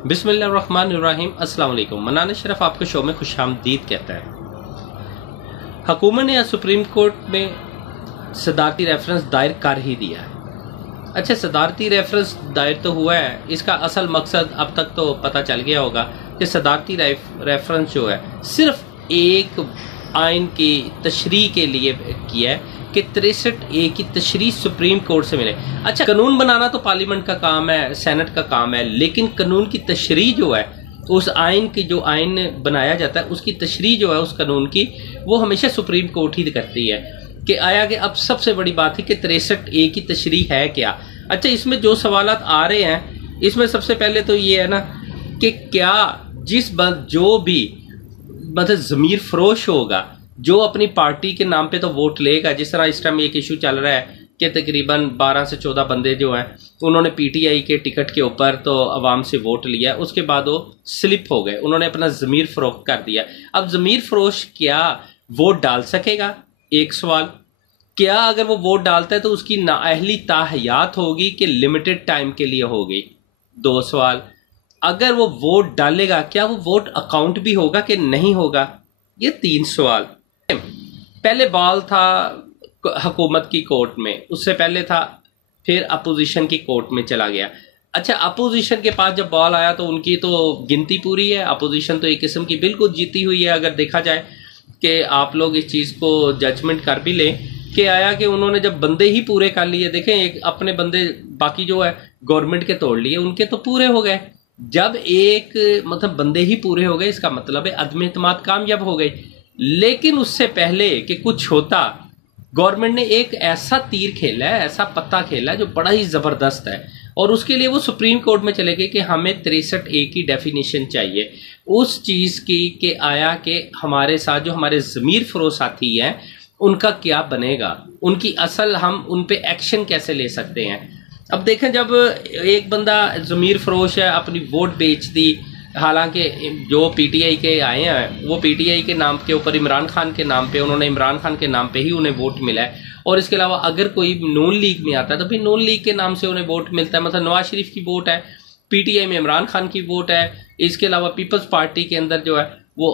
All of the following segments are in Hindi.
बिस्मिल्लाहिर्रहमानिर्रहीम। अस्सलाम वालेकुम। मनान शरफ आपके शो में खुशामदीद कहता है। हुकूमत ने सुप्रीम कोर्ट में सदारती रेफरेंस दायर कर ही दिया है। अच्छा, सदारती रेफरेंस दायर तो हुआ है, इसका असल मकसद अब तक तो पता चल गया होगा कि सदारती रेफरेंस जो है सिर्फ एक आइन की तशरीह के लिए किया है कि 63A की तशरीह सुप्रीम कोर्ट से मिले। अच्छा, कानून बनाना तो पार्लियामेंट का काम है, सेनेट का काम है, लेकिन कानून की तशरीह जो है, उस आइन की जो आइन बनाया जाता है उसकी तशरीह जो है उस कानून की, वो हमेशा सुप्रीम कोर्ट ही करती है। कि आया कि अब सबसे बड़ी बात है कि 63A की तशरीह है क्या। अच्छा, इसमें जो सवालात आ रहे हैं, इसमें सबसे पहले तो ये है ना कि क्या जो भी मतलब ज़मीर फरोश होगा, जो अपनी पार्टी के नाम पे तो वोट लेगा, जिस तरह इस टाइम एक इशू चल रहा है कि तकरीबन 12 से 14 बंदे जो हैं उन्होंने पीटीआई के टिकट के ऊपर तो अवाम से वोट लिया, उसके बाद वो स्लिप हो गए, उन्होंने अपना ज़मीर फरोख्त कर दिया। अब ज़मीर फरोश क्या वोट डाल सकेगा? एक सवाल। क्या अगर वो वोट डालता है तो उसकी नाअहली ताहयात होगी कि लिमिटेड टाइम के लिए होगी? दो सवाल। अगर वो वोट डालेगा, क्या वो वोट अकाउंट भी होगा कि नहीं होगा? ये तीन सवाल। पहले बॉल था हुकूमत की कोर्ट में, उससे पहले था फिर अपोजिशन की कोर्ट में चला गया। अच्छा, अपोजिशन के पास जब बॉल आया तो उनकी तो गिनती पूरी है, अपोजिशन तो एक किस्म की बिल्कुल जीती हुई है। अगर देखा जाए कि आप लोग इस चीज़ को जजमेंट कर भी लें कि आया कि उन्होंने जब बंदे ही पूरे कर लिए, देखें एक अपने बंदे बाकी जो है गवर्नमेंट के तोड़ लिए, उनके तो पूरे हो गए। जब एक मतलब बंदे ही पूरे हो गए, इसका मतलब है अदम एतमाद कामयाब हो गई। लेकिन उससे पहले कि कुछ होता, गवर्नमेंट ने एक ऐसा तीर खेला है, ऐसा पत्ता खेला है जो बड़ा ही ज़बरदस्त है, और उसके लिए वो सुप्रीम कोर्ट में चले गए कि हमें 63A की डेफिनेशन चाहिए उस चीज़ की कि आया कि हमारे साथ जो हमारे ज़मीर फरोश साथी हैं उनका क्या बनेगा, उनकी असल हम उन पे एक्शन कैसे ले सकते हैं। अब देखें, जब एक बंदा ज़मीर फरोश है, अपनी वोट बेच दी, हालांकि जो पीटीआई के आए हैं वो पीटीआई के नाम के ऊपर इमरान खान के नाम पे, उन्होंने इमरान खान के नाम पे ही उन्हें वोट मिला है। और इसके अलावा अगर कोई नून लीग में आता है तो फिर नून लीग के नाम से उन्हें वोट मिलता है। मतलब नवाज शरीफ की वोट है, पीटीआई में इमरान खान की वोट है, इसके अलावा पीपल्स पार्टी के अंदर जो है वो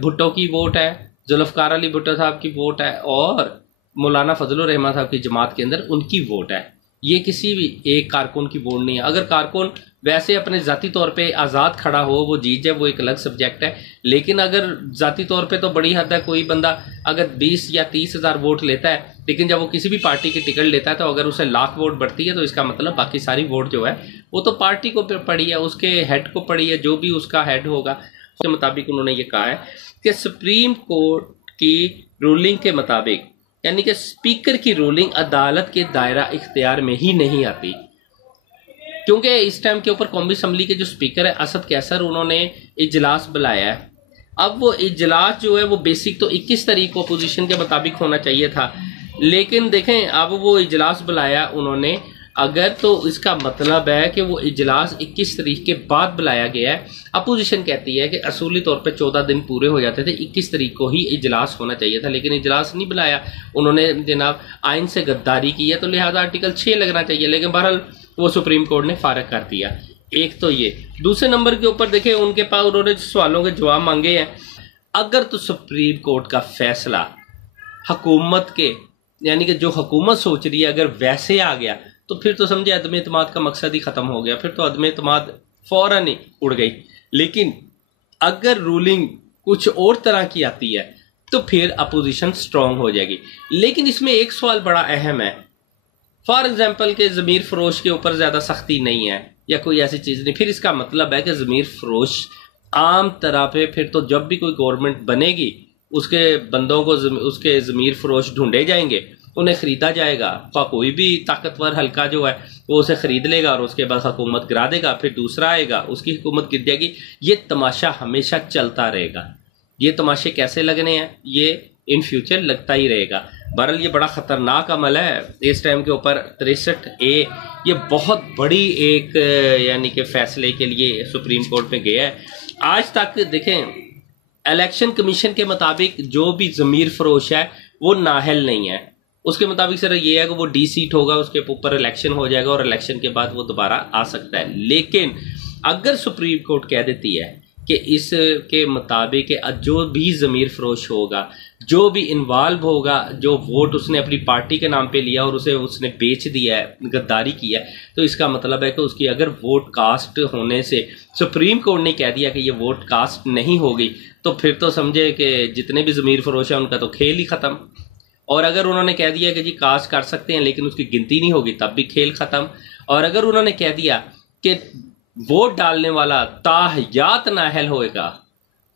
भुट्टो की वोट है, जुल्फ़िकार अली भुट्टो साहब की वोट है, और मौलाना फजलुर रहमान साहब की जमात के अंदर उनकी वोट है। ये किसी भी एक कारकुन की वोट नहीं है। अगर कारकुन वैसे अपने ज़ाती तौर पे आज़ाद खड़ा हो, वो जीत जाए, वो एक अलग सब्जेक्ट है। लेकिन अगर ज़ाती तौर पे तो बड़ी हद है, कोई बंदा अगर 20 या 30 हज़ार वोट लेता है, लेकिन जब वो किसी भी पार्टी की टिकट लेता है तो अगर उसे लाख वोट बढ़ती है तो इसका मतलब बाकी सारी वोट जो है वो तो पार्टी को पड़ी है, उसके हेड को पड़ी है, जो भी उसका हेड होगा उसके मुताबिक। उन्होंने ये कहा है कि सुप्रीम कोर्ट की रूलिंग के मुताबिक, यानी कि स्पीकर की रूलिंग अदालत के दायरा इख्तियार में ही नहीं आती, क्योंकि इस टाइम के ऊपर कौमी असम्बली के जो स्पीकर है असद कैसर, उन्होंने इजलास बुलाया है। अब वो इजलास जो है वो बेसिक तो 21 तारीख को अपोजिशन के मुताबिक होना चाहिए था, लेकिन देखें अब वो इजलास बुलाया उन्होंने, अगर तो इसका मतलब है कि वो इजलास 21 तारीख के बाद बुलाया गया है। अपोजिशन कहती है कि असूली तौर पे 14 दिन पूरे हो जाते थे, 21 तारीख को ही इजलास होना चाहिए था, लेकिन इजलास नहीं बुलाया उन्होंने। जनाब आइन से गद्दारी की है, तो लिहाजा आर्टिकल 6 लगना चाहिए, लेकिन बहरहाल वो सुप्रीम कोर्ट ने फारग कर दिया। एक तो ये। दूसरे नंबर के ऊपर देखें, उनके पास उन्होंने सवालों के जवाब मांगे हैं। अगर तो सुप्रीम कोर्ट का फैसला हुकूमत के, यानी कि जो हुकूमत सोच रही है, अगर वैसे आ गया तो फिर तो समझे अदम एतमाद का मकसद ही ख़त्म हो गया, फिर तो अदम एतमाद फ़ौरन ही उड़ गई। लेकिन अगर रूलिंग कुछ और तरह की आती है तो फिर अपोजिशन स्ट्रांग हो जाएगी। लेकिन इसमें एक सवाल बड़ा अहम है, फॉर एग्जाम्पल के ज़मीर फरोश के ऊपर ज़्यादा सख्ती नहीं है या कोई ऐसी चीज़ नहीं, फिर इसका मतलब है कि ज़मीर फरोश आम तरह पे फिर तो जब भी कोई गवर्नमेंट बनेगी उसके बंदों को उसके ज़मीर फरोश ढूंढे जाएंगे, उन्हें ख़रीदा जाएगा। कोई भी ताकतवर हल्का जो है वो उसे ख़रीद लेगा और उसके बाद हुकूमत गिरा देगा, फिर दूसरा आएगा, उसकी हुकूमत गिर जाएगी। ये तमाशा हमेशा चलता रहेगा। ये तमाशे कैसे लगने हैं, ये इन फ्यूचर लगता ही रहेगा। बहरहाल ये बड़ा ख़तरनाक अमल है इस टाइम के ऊपर। 63A ये बहुत बड़ी एक यानी कि फ़ैसले के लिए सुप्रीम कोर्ट में गया है। आज तक देखें, इलेक्शन कमीशन के मुताबिक जो भी ज़मीर फरोश है वो नाहल नहीं है। उसके मुताबिक सर ये है कि वो डी सीट होगा, उसके ऊपर इलेक्शन हो जाएगा और इलेक्शन के बाद वो दोबारा आ सकता है। लेकिन अगर सुप्रीम कोर्ट कह देती है कि इसके मुताबिक जो भी ज़मीर फरोश होगा, जो भी इन्वॉल्व होगा, जो वोट उसने अपनी पार्टी के नाम पे लिया और उसे उसने बेच दिया है, गद्दारी किया है, तो इसका मतलब है कि उसकी अगर वोट कास्ट होने से सुप्रीम कोर्ट ने कह दिया कि ये वोट कास्ट नहीं होगी, तो फिर तो समझे कि जितने भी ज़मीर फरोश है उनका तो खेल ही ख़त्म। और अगर उन्होंने कह दिया कि जी कास्ट कर सकते हैं लेकिन उसकी गिनती नहीं होगी, तब भी खेल ख़त्म। और अगर उन्होंने कह दिया कि वोट डालने वाला ताहयात नाअहल होएगा,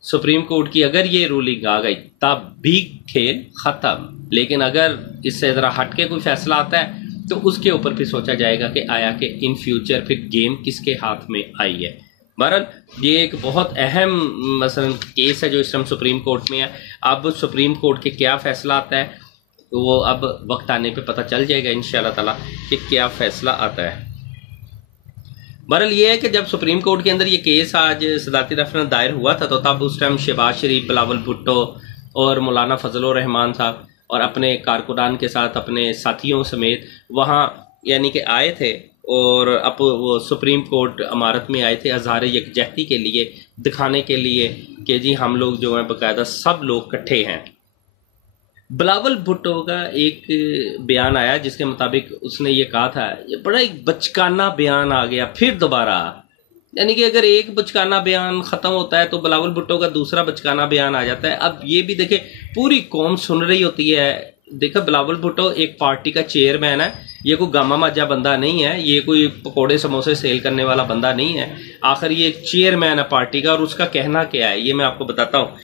सुप्रीम कोर्ट की अगर ये रूलिंग आ गई, तब भी खेल खत्म। लेकिन अगर इससे ज़रा हटके कोई फैसला आता है तो उसके ऊपर फिर सोचा जाएगा कि आया कि इन फ्यूचर फिर गेम किसके हाथ में आई है। बहरहाल ये एक बहुत अहम मसलन केस है जो इस टाइम सुप्रीम कोर्ट में है। अब सुप्रीम कोर्ट के क्या फैसला आता है तो वो अब वक्त आने पे पता चल जाएगा इंशाअल्लाह ताला कि क्या फैसला आता है। बहरहाल ये है कि जब सुप्रीम कोर्ट के अंदर ये केस आज सदारती रेफरेंस दायर हुआ था, तो तब उस टाइम शहबाज शरीफ, बिलावल भुट्टो और मौलाना फजल रहमान साहब और अपने कारकुनान के साथ अपने साथियों समेत वहाँ यानी कि आए थे और अब वो सुप्रीम कोर्ट इमारत में आए थे अज़हार यकजहती के लिए, दिखाने के लिए कि जी हम लोग जो हैं बाकायदा सब लोग इकट्ठे हैं। बिलावल भुट्टो का एक बयान आया जिसके मुताबिक उसने ये कहा था, ये बड़ा एक बचकाना बयान आ गया फिर दोबारा, यानी कि अगर एक बचकाना बयान ख़त्म होता है तो बिलावल भुट्टो का दूसरा बचकाना बयान आ जाता है। अब ये भी देखे पूरी कौम सुन रही होती है। देखो बिलावल भुट्टो एक पार्टी का चेयरमैन है, ये कोई गामा माजा बंदा नहीं है, ये कोई पकोड़े समोसे सेल करने वाला बंदा नहीं है। आखिर ये एक चेयरमैन है पार्टी का और उसका कहना क्या है ये मैं आपको बताता हूँ।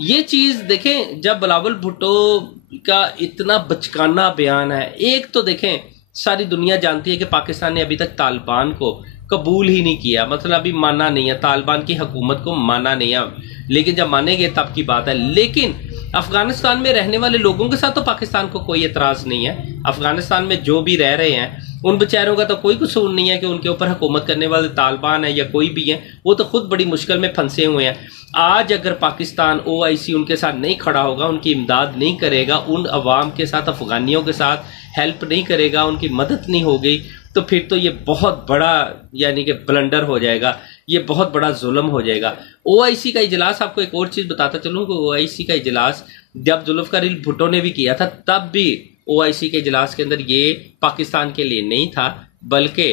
ये चीज़ देखें, जब बिलावल भुट्टो का इतना बचकाना बयान है, एक तो देखें सारी दुनिया जानती है कि पाकिस्तान ने अभी तक तालिबान को कबूल ही नहीं किया, मतलब अभी माना नहीं है, तालिबान की हुकूमत को माना नहीं है, लेकिन जब मानेंगे तब की बात है। लेकिन अफगानिस्तान में रहने वाले लोगों के साथ तो पाकिस्तान को कोई एतराज़ नहीं है। अफगानिस्तान में जो भी रह रहे हैं उन बेचारों का तो कोई कसूर नहीं है कि उनके ऊपर हुकूमत करने वाले तालिबान है या कोई भी है, वो तो खुद बड़ी मुश्किल में फंसे हुए हैं। आज अगर पाकिस्तान OIC उनके साथ नहीं खड़ा होगा, उनकी इमदाद नहीं करेगा, उन अवाम के साथ, अफगानियों के साथ हेल्प नहीं करेगा, उनकी मदद नहीं होगी, तो फिर तो ये बहुत बड़ा यानी कि ब्लंडर हो जाएगा, ये बहुत बड़ा जुल्म हो जाएगा। OIC का इजलास, आपको एक और चीज़ बताता चलूँ कि OIC का इजलास जब जुल्फ़िकार अली भुट्टो ने भी किया था, तब भी OIC के इजलास के अंदर ये पाकिस्तान के लिए नहीं था, बल्कि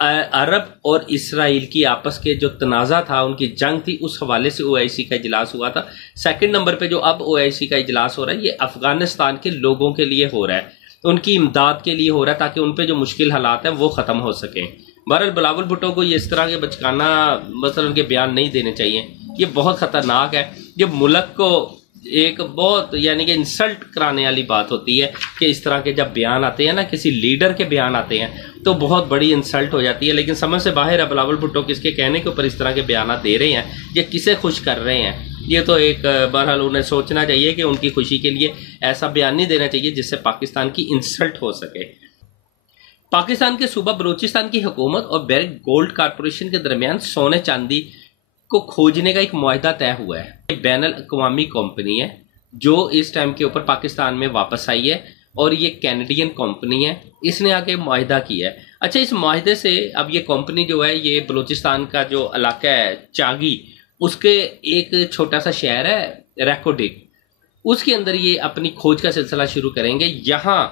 अरब और इसराइल की आपस के जो तनाज़ा था, उनकी जंग थी, उस हवाले से OIC का इजलास हुआ था। सेकंड नंबर पे जो अब OIC का इजलास हो रहा है, ये अफगानिस्तान के लोगों के लिए हो रहा है, उनकी इमदाद के लिए हो रहा है, ताकि उन पे जो मुश्किल हालात हैं वो ख़त्म हो सकें। बहरहाल बिलावल भुट्टो को ये इस तरह के बचकाना मतलब उनके बयान नहीं देने चाहिए, ये बहुत ख़तरनाक है। ये मुल्क को एक बहुत यानी कि इंसल्ट कराने वाली बात होती है कि इस तरह के जब बयान आते हैं ना, किसी लीडर के बयान आते हैं तो बहुत बड़ी इंसल्ट हो जाती है। लेकिन समझ से बाहर है बिलावल भुट्टो किसके कहने के ऊपर इस तरह के बयान दे रहे हैं, ये किसे खुश कर रहे हैं। ये तो एक बहरहाल उन्हें सोचना चाहिए कि उनकी खुशी के लिए ऐसा बयान नहीं देना चाहिए जिससे पाकिस्तान की इंसल्ट हो सके। पाकिस्तान के सूबा बलूचिस्तान की हुकूमत और बैरिक गोल्ड कारपोरेशन के दरमियान सोने चांदी को खोजने का एक मुआहदा तय हुआ है। ये बैनुल अक़वामी कंपनी है जो इस टाइम के ऊपर पाकिस्तान में वापस आई है और ये कैनेडियन कंपनी है, इसने आके मुआहदा किया है। अच्छा, इस मुआहदे से अब ये कंपनी जो है, ये बलूचिस्तान का जो इलाका है चागी, उसके एक छोटा सा शहर है रैकोडिक, उसके अंदर ये अपनी खोज का सिलसिला शुरू करेंगे। यहाँ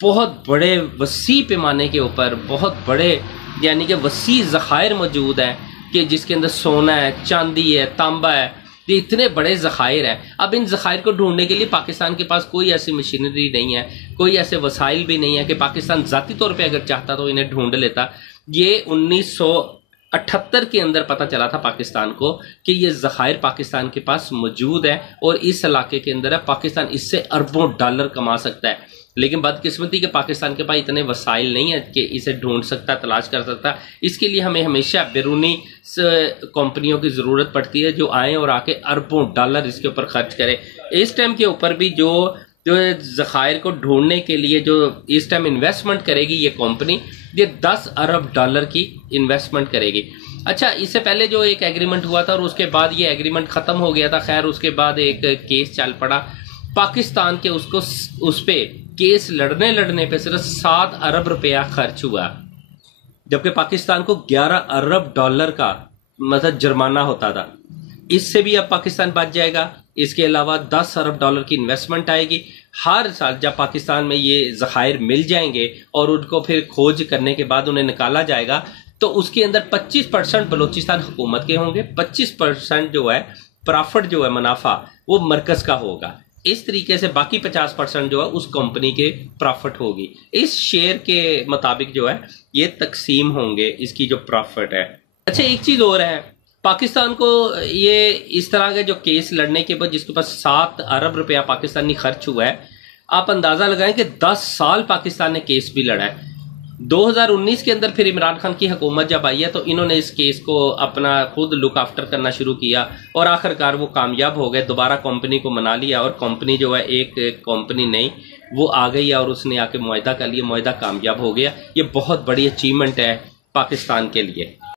बहुत बड़े वसी पैमाने के ऊपर बहुत बड़े यानी कि वसी ज़खायर मौजूद हैं कि जिसके अंदर सोना है, चांदी है, तांबा है, ये इतने बड़े ज़खायर हैं। अब इन ज़खायर को ढूंढने के लिए पाकिस्तान के पास कोई ऐसी मशीनरी नहीं है, कोई ऐसे वसाइल भी नहीं है कि पाकिस्तान ज़ाती तौर पे अगर चाहता तो इन्हें ढूंढ लेता। ये 1978 के अंदर पता चला था पाकिस्तान को कि ये ज़खायर पाकिस्तान के पास मौजूद है और इस इलाके के अंदर है, पाकिस्तान इससे अरबों डॉलर कमा सकता है। लेकिन बदकिस्मती के पाकिस्तान के पास इतने वसाइल नहीं है कि इसे ढूंढ सकता, तलाश कर सकता। इसके लिए हमें हमेशा बैरूनी कंपनियों की ज़रूरत पड़ती है जो आएँ और आके अरबों डॉलर इसके ऊपर खर्च करें। इस टाइम के ऊपर भी जो ज़खायर को ढूंढने के लिए जो इस टाइम इन्वेस्टमेंट करेगी ये कंपनी, ये 10 अरब डॉलर की इन्वेस्टमेंट करेगी। अच्छा, इससे पहले जो एक एग्रीमेंट हुआ था और उसके बाद ये एग्रीमेंट ख़त्म हो गया था। खैर, उसके बाद एक केस चल पड़ा पाकिस्तान के, उसको उस पर केस लड़ने पे सिर्फ 7 अरब रुपया खर्च हुआ। जबकि पाकिस्तान को 11 अरब डॉलर का मतलब जुर्माना होता था। इससे भी अब पाकिस्तान बच जाएगा। इसके अलावा 10 अरब डॉलर की इन्वेस्टमेंट आएगी। हर साल जब पाकिस्तान में ये ज़खायर मिल जाएंगे और उनको फिर खोज करने के बाद उन्हें निकाला जाएगा, तो उसके अंदर 25% बलूचिस्तान हुकूमत के होंगे, 25% जो है प्रॉफिट जो है मुनाफा वो मरकज का होगा। इस तरीके से बाकी 50% जो है उस कंपनी के प्रॉफिट होगी। इस शेयर के मुताबिक जो है ये तकसीम होंगे इसकी जो प्रॉफिट है। अच्छा, एक चीज और है, पाकिस्तान को ये इस तरह के जो केस लड़ने के बाद जिसके पास 7 अरब रुपया पाकिस्तानी खर्च हुआ है, आप अंदाजा लगाएं कि 10 साल पाकिस्तान ने केस भी लड़ा है। 2019 के अंदर फिर इमरान खान की हुकूमत जब आई है तो इन्होंने इस केस को अपना खुद लुक आफ्टर करना शुरू किया और आखिरकार वो कामयाब हो गए। दोबारा कंपनी को मना लिया और कंपनी जो है एक कंपनी नहीं वो आ गई और उसने आके मुआहदा कर लिया, मुआहदा कामयाब हो गया। ये बहुत बड़ी अचीवमेंट है पाकिस्तान के लिए।